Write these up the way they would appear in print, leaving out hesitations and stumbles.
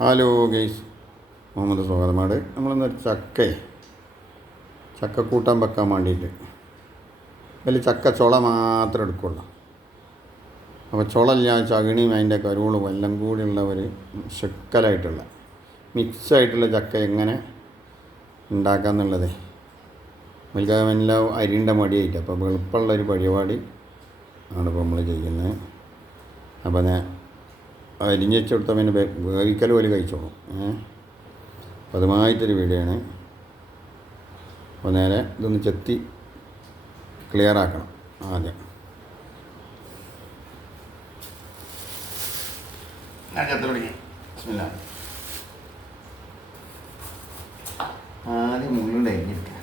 Hello guys, Muhammad സ്വാഗതമാട്. നമ്മളിന്നൊരു ചക്ക കൂട്ടാൻ വെക്കാൻ വേണ്ടിയിട്ട് അതിൽ ചക്ക ചുള മാത്രം എടുക്കുള്ളൂ. അപ്പോൾ ചുളല്ല, ചകിണിയും അതിൻ്റെ കരുളും എല്ലാം കൂടിയുള്ള ഒരു ശക്കലായിട്ടുള്ള മിക്സായിട്ടുള്ള ചക്ക എങ്ങനെ ഉണ്ടാക്കാമെന്നുള്ളത് എല്ലാം അരിണ്ട മടിയായിട്ട്, അപ്പോൾ എളുപ്പമുള്ളൊരു പരിപാടി ആണ് ഇപ്പോൾ നമ്മൾ ചെയ്യുന്നത്. അപ്പോൾ ഞാൻ അരിഞ്ഞ് വെച്ച് കൊടുത്താൽ പിന്നെ വേവിക്കൽ പോലെ കഴിച്ചോളും. അപ്പോൾ അതുമായിട്ടൊരു വീഡിയോ ആണ്. അപ്പോൾ നേരെ ഇതൊന്ന് ചെത്തി ക്ലിയർ ആക്കണം ആദ്യം. ആദ്യം മുള്ളുണ്ട് അരിഞ്ഞിരിക്കുക.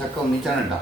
ചക്ക ഒന്നിച്ചാണ് കേട്ടോ.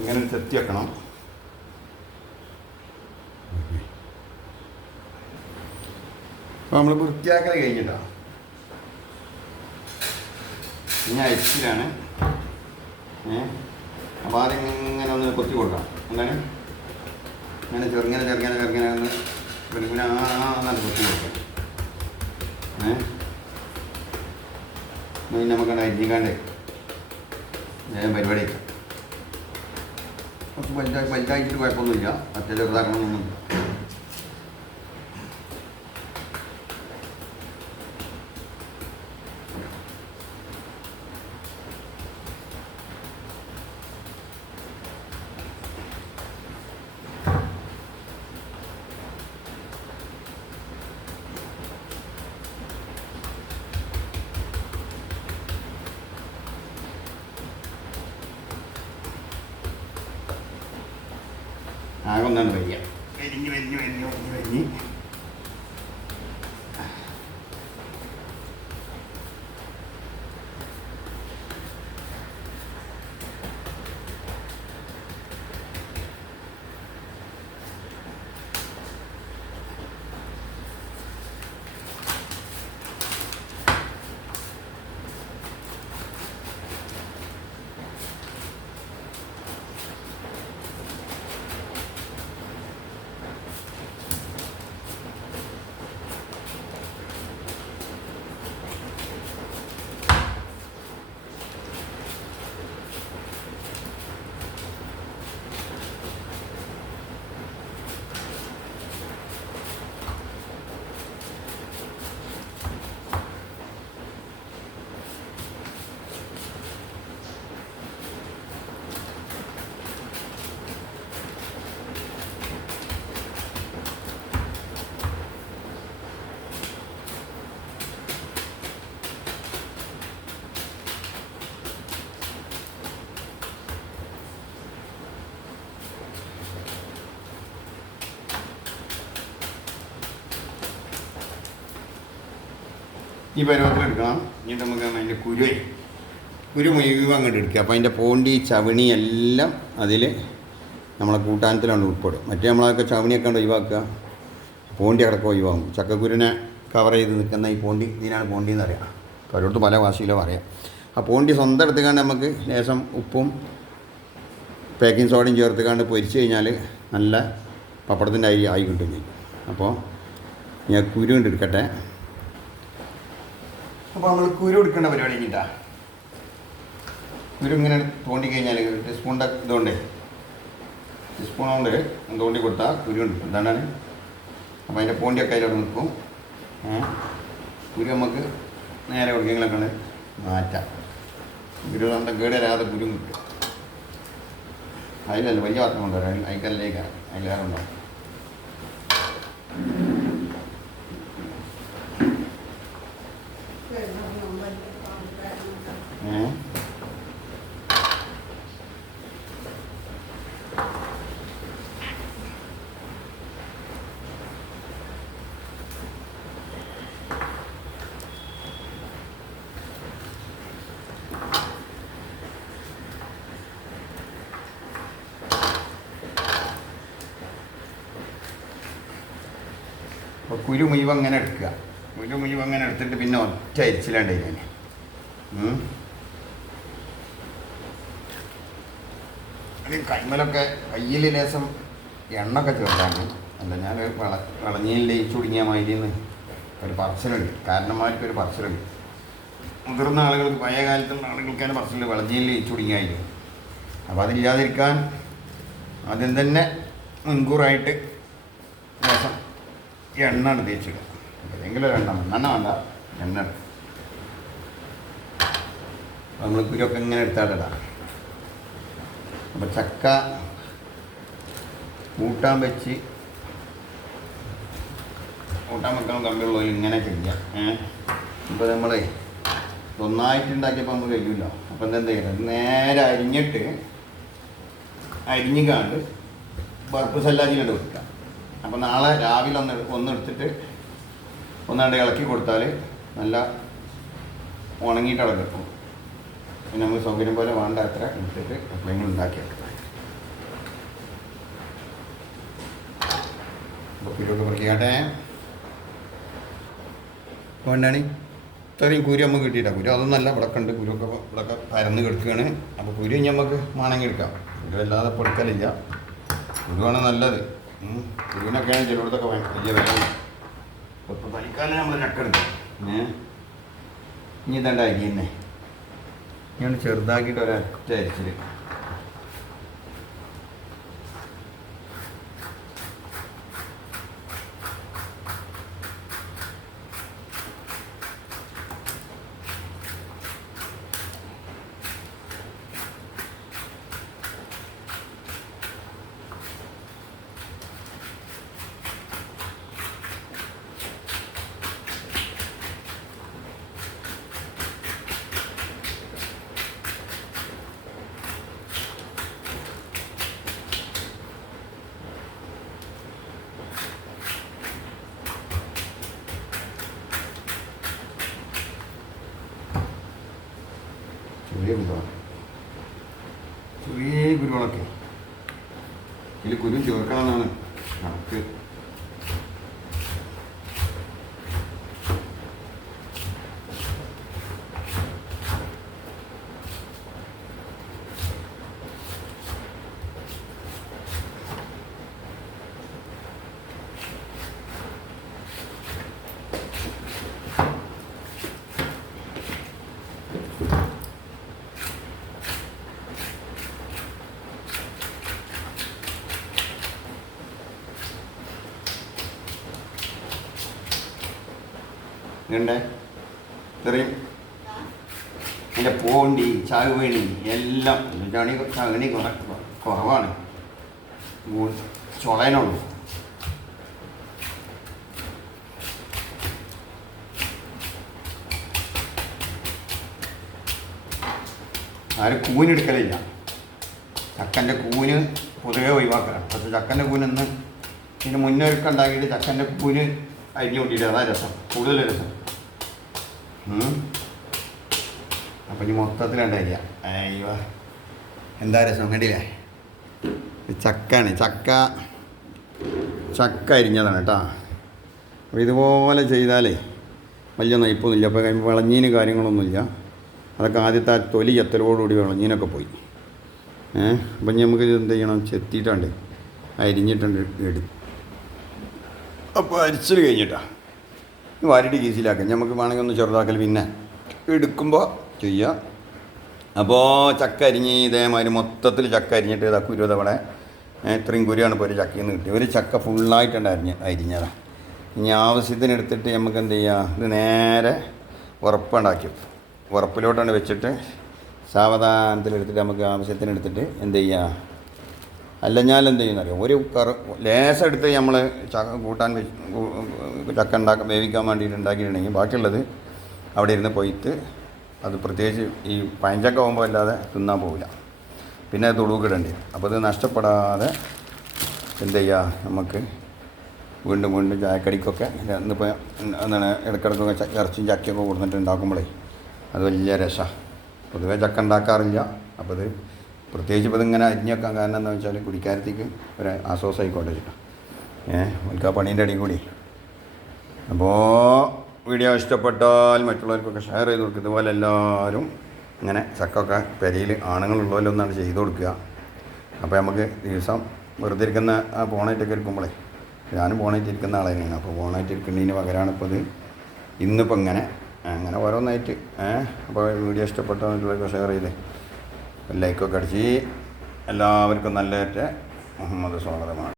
ഇങ്ങനെ ചെത്തി വെക്കണം. അപ്പോൾ നമ്മൾ വൃത്തിയാക്കൽ കഴിഞ്ഞിട്ടാണ്. ഇനി അരിച്ചിലാണ്. അപ്പോൾ ആദ്യം ഇങ്ങനെ ഒന്ന് കൊത്തി കൊടുക്കാം. എന്താണ് ഇങ്ങനെ ചെറുങ്ങനെ ഒന്ന് പിന്നെ നല്ല കൊത്തി കൊടുക്കാം. പിന്നെ നമുക്ക് അരിഞ്ഞിക്കാണ്ട് ഞാൻ പരിപാടി വയ്ക്കാം. വലുതായിട്ട് കുഴപ്പമൊന്നുമില്ല, മറ്റേ ചെറുതാക്കണമെന്നൊന്നുമില്ല. ആകെ ഒന്നാണ് വരിക. വരിഞ്ഞ് ഈ പരുവത്തിലെടുക്കണം. ഇനി നമുക്ക് അതിൻ്റെ കുരു മുഴുവൻ അങ്ങോട്ട് എടുക്കുക. അപ്പോൾ അതിൻ്റെ പോണ്ടി ചവിണി എല്ലാം അതിൽ നമ്മളെ കൂട്ടാനത്തിലാണ് ഉൾപ്പെടും. മറ്റേ നമ്മളതൊക്കെ ചവണിയൊക്കെ ഉണ്ട് ഒഴിവാക്കുക, പോണ്ടി അടക്കം ഒഴിവാകും. ചക്കക്കുരുവിനെ കവർ ചെയ്ത് നിൽക്കുന്ന ഈ പോണ്ടി, ഇതിനാണ് പോണ്ടി എന്ന് അറിയാം. പലയിടത്തും പല ഭാഷയിലോ പറയാം. ആ പോണ്ടി സ്വന്തം എടുത്തുകൊണ്ട് നമുക്ക് ലേശം ഉപ്പും ബേക്കിംഗ് സോഡയും ചേർത്തുകൊണ്ട് പൊരിച്ച് കഴിഞ്ഞാൽ നല്ല പപ്പടത്തിൻ്റെ അരി ആയി കിട്ടും ചെയ്യും. അപ്പോൾ ഞാൻ കുരു കൊണ്ട് എടുക്കട്ടെ. അപ്പോൾ നമ്മൾ കുരു എടുക്കേണ്ട പരിപാടി കഴിഞ്ഞിട്ടാ. കുരു ഇങ്ങനെ തോണ്ടിക്കഴിഞ്ഞാൽ ടീസ്പൂണിൻ്റെ ഇതുകൊണ്ട് ടീസ്പൂൺ കൊണ്ട് തോണ്ടി കൊടുത്താൽ കുരു ഉണ്ട്. എന്താണ് അപ്പോൾ അതിൻ്റെ പോണ്ടിയൊക്കെ അതിലോട്ട് നിൽക്കും. കുരു നമുക്ക് നേരെ എവിടെയെങ്കിലൊക്കെ മാറ്റാം. കുരു നമ്മുടെ കേടരാതെ കുരു കിട്ടും. അതിലല്ല വലിയ പാത്രം കൊണ്ടുവരാം, അതിലേക്കാണ് അതിലേറെ ഉണ്ടാവും. അപ്പോൾ കുരു മുഴുവൻ അങ്ങനെ എടുക്കുക. കുരു മുഴുവൻ അങ്ങനെ എടുത്തിട്ട് പിന്നെ ഒറ്റ അരിച്ചിലാണ്ട് ഞാൻ കൈമലൊക്കെ കയ്യിൽ ലേശം എണ്ണൊക്കെ ചേർത്താണ്. അല്ല ഞാൻ വിളഞ്ഞിൽ ചുടുങ്ങിയ മാതിരിന്ന് ഒരു പറച്ചിലുണ്ട്. കാരണന്മാർക്കൊരു പറച്ചിലുണ്ട്. മുതിർന്ന ആളുകൾക്ക്, പഴയ കാലത്തുള്ള ആളുകൾക്കാണ് പറച്ചിലുണ്ട് വിളഞ്ഞിൽ ചുടുങ്ങിയായിരുന്നു. അപ്പോൾ അതില്ലാതിരിക്കാൻ ആദ്യം തന്നെ മുൻകൂറായിട്ട് ലേശം എണ്ണ തേച്ചിടുക. ഏതെങ്കിലും എണ്ണ, മണ്ണെണ്ണ വേണ്ട, എണ്ണ. നമ്മൾ കുരുവൊക്കെ ഇങ്ങനെ എടുത്താലിടാം. അപ്പോൾ ചക്ക കൂട്ടാൻ വെച്ച് കൂട്ടാൻ വെക്കണം കമ്പിയുള്ളൂ ഇങ്ങനെ ചെയ്യാം. ഇപ്പോൾ നമ്മൾ ഒന്നായിട്ടുണ്ടാക്കിയപ്പോൾ നമുക്ക് കഴിയില്ല. അപ്പോൾ എന്താ ചെയ്യുന്നത്, നേരെ അരിഞ്ഞിക്കാണ്ട് ബർപ്പ് സല്ലാജിയിലോട്ട് വെക്കുക. അപ്പോൾ നാളെ രാവിലെ ഒന്നെടുത്തിട്ട് ഒന്നാണ്ട് ഇളക്കി കൊടുത്താൽ നല്ല ഉണങ്ങിയിട്ട് അവിടെ കിട്ടും. പിന്നെ നമുക്ക് സൗകര്യം പോലെ വേണ്ട അത്ര എടുത്തിട്ട് എപ്പോഴെങ്കിലും ഉണ്ടാക്കിയെടുക്കാം. അപ്പോൾ കുരുവൊക്കെ പറിക്കട്ടെ. അപ്പോൾ എന്താണ് ഇത്രയും കുരു നമുക്ക് കിട്ടിയിട്ടാണ്. കുരു അതൊന്നല്ല, ഇവിടെ കണ്ട് ഇവിടെയൊക്കെ പരന്ന് കിടക്കുകയാണ്. അപ്പോൾ കുരു ഇനി നമുക്ക് വേണമെങ്കിൽ എടുക്കാം. കുരു അല്ലാതെ പൊടുക്കലില്ല. കുരുവാണ് നല്ലത്. കുരുവിനൊക്കെയാണ് ചിലയിടത്തൊക്കെ വലിയ വില. ഇപ്പോൾ തലിക്കാലം നമ്മൾ ചക്കെടുക്കും. ഇനി ഇതണ്ട അരി തന്നെ ഞാൻ ചെറുതാക്കിയിട്ട് ഒരൊറ്റ അരിച്ചിട്ട് ചെറിയ കുരുകളൊക്കെ ഇതിൽ കുരു ചേർക്കണമെന്നാണ് കണക്ക്. ഇതുണ്ട് ഇത്രയും അതിൻ്റെ പോണ്ടി ചാകുവേണി എല്ലാം ചകണി കുറവാണ്, ചുളയനുള്ളൂ. ആരും കൂനെടുക്കലില്ല. ചക്കൻ്റെ കൂന് പൊതുവെ ഒഴിവാക്കണം. പക്ഷേ ചക്കൻ്റെ കൂനൊന്ന് ഇതിന് മുന്നൊരുക്കം ഉണ്ടാക്കിയിട്ട് ചക്കൻ്റെ കൂന് അരിഞ്ഞു കൊണ്ടിട്ട് അതാ രസം, കൂടുതൽ രസം. അപ്പം ഇനി മൊത്തത്തിലുണ്ടായിരിക്കുക. അയ്യോ എന്താ രസം കണ്ടില്ലേ. ചക്കാണ്, ചക്ക അരിഞ്ഞതാണ് കേട്ടോ. അപ്പോൾ ഇതുപോലെ ചെയ്താലേ വലിയ നയിപ്പൊന്നുമില്ല. അപ്പോൾ വിളഞ്ഞീന് കാര്യങ്ങളൊന്നുമില്ല. അതൊക്കെ ആദ്യത്തെ ആ തൊലി ചെത്തലോടുകൂടി വിളഞ്ഞീനൊക്കെ പോയി. അപ്പം നമുക്ക് എന്ത് ചെയ്യണം, ചെത്തിയിട്ടുണ്ട് അരിഞ്ഞിട്ടുണ്ട് എടുക്കും. അപ്പോൾ അരിച്ചൽ കഴിഞ്ഞിട്ടാണ് വാരിട്ട് കീസിലാക്കാം. നമുക്ക് വേണമെങ്കിൽ ഒന്ന് ചെറുതാക്കൽ പിന്നെ എടുക്കുമ്പോൾ ചെയ്യുക. അപ്പോൾ ചക്ക അരിഞ്ഞ് ഇതേമാതിരി മൊത്തത്തിൽ ചക്ക അരിഞ്ഞിട്ട് ഇതാക്കും 20 അവിടെ ഇത്രയും കുരുവാണ് ഇപ്പോൾ ഒരു ചക്കയിൽ നിന്ന് കിട്ടിയത്. ഒരു ചക്ക ഫുള്ളായിട്ടുണ്ട് അരിഞ്ഞതാണ്. ഇനി ആവശ്യത്തിന് എടുത്തിട്ട് നമുക്ക് എന്ത് ചെയ്യുക, ഇത് നേരെ ഉറപ്പുണ്ടാക്കി ഉറപ്പിലോട്ടാണ് വെച്ചിട്ട് സാവധാനത്തിലെടുത്തിട്ട് നമുക്ക് ആവശ്യത്തിന് എടുത്തിട്ട് എന്ത് ചെയ്യുക, അല്ലഞ്ഞാൽ എന്ത് ചെയ്യുന്നറിയാം, ഒരു ലേസം എടുത്ത് നമ്മൾ കൂട്ടാൻ ചക്ക വേവിക്കാൻ വേണ്ടിയിട്ട് ഉണ്ടാക്കിയിട്ടുണ്ടെങ്കിൽ ബാക്കിയുള്ളത് അവിടെ ഇരുന്ന് പൊയ്ത്ത് അത് പ്രത്യേകിച്ച് ഈ പഴഞ്ചക്ക പോകുമ്പോൾ അല്ലാതെ തിന്നാൻ പോവില്ല. പിന്നെ അത് തുളുക്കിടേണ്ടി വരും. അപ്പോൾ ഇത് നഷ്ടപ്പെടാതെ എന്ത് ചെയ്യുക, നമുക്ക് വീണ്ടും ചായക്കടിക്കൊക്കെ ഇന്നിപ്പോൾ എന്താണ് ഇടയ്ക്കിടയ്ക്കൊക്കെ ഇറച്ചിയും ചക്കയൊക്കെ കൊടുത്തിട്ട് ഉണ്ടാക്കുമ്പോഴേ അത് വലിയ രസമാണ്. പൊതുവേ ചക്ക ഉണ്ടാക്കാറില്ല. അപ്പോൾ ഇത് പ്രത്യേകിച്ച് ഇപ്പോൾ ഇതിങ്ങനെ അരിഞ്ഞൊക്കാൻ കാരണം എന്താണെന്ന് വെച്ചാൽ കുടിക്കാരത്തേക്ക് ഒരു ആശ്വാസമായിക്കോട്ടെ വെച്ചിട്ടാണ്. എനിക്ക് ആ പണീൻ്റെ അടിയും കൂടി. അപ്പോൾ വീഡിയോ ഇഷ്ടപ്പെട്ടാൽ മറ്റുള്ളവർക്കൊക്കെ ഷെയർ ചെയ്ത് കൊടുക്കുക. ഇതുപോലെ എല്ലാവരും ഇങ്ങനെ ചക്കൊക്കെ പെരയിൽ ആണുങ്ങളുള്ളവരൊന്നാണ് ചെയ്ത് കൊടുക്കുക. അപ്പോൾ നമുക്ക് ദിവസം വെറുതെ ഇരിക്കുന്ന ആ ഫോണായിട്ടൊക്കെ ഇരിക്കുമ്പോഴേ, ഞാനും ഫോണായിട്ട് ഇരിക്കുന്ന ആൾ തന്നെയാണ്. അപ്പോൾ ഫോണായിട്ട് ഇരിക്കുന്നതിന് പകരമാണ് ഇപ്പോൾ ഇത് ഇന്നിപ്പോൾ അങ്ങനെ ഓരോന്നായിട്ട്. അപ്പോൾ വീഡിയോ ഇഷ്ടപ്പെട്ടാൽ മറ്റുള്ളവർക്ക് ഷെയർ ചെയ്ത് ലൈക്കൊക്കെ അടിച്ച് എല്ലാവർക്കും നല്ല മുഹമ്മദ് സ്വാഗതമാണ്.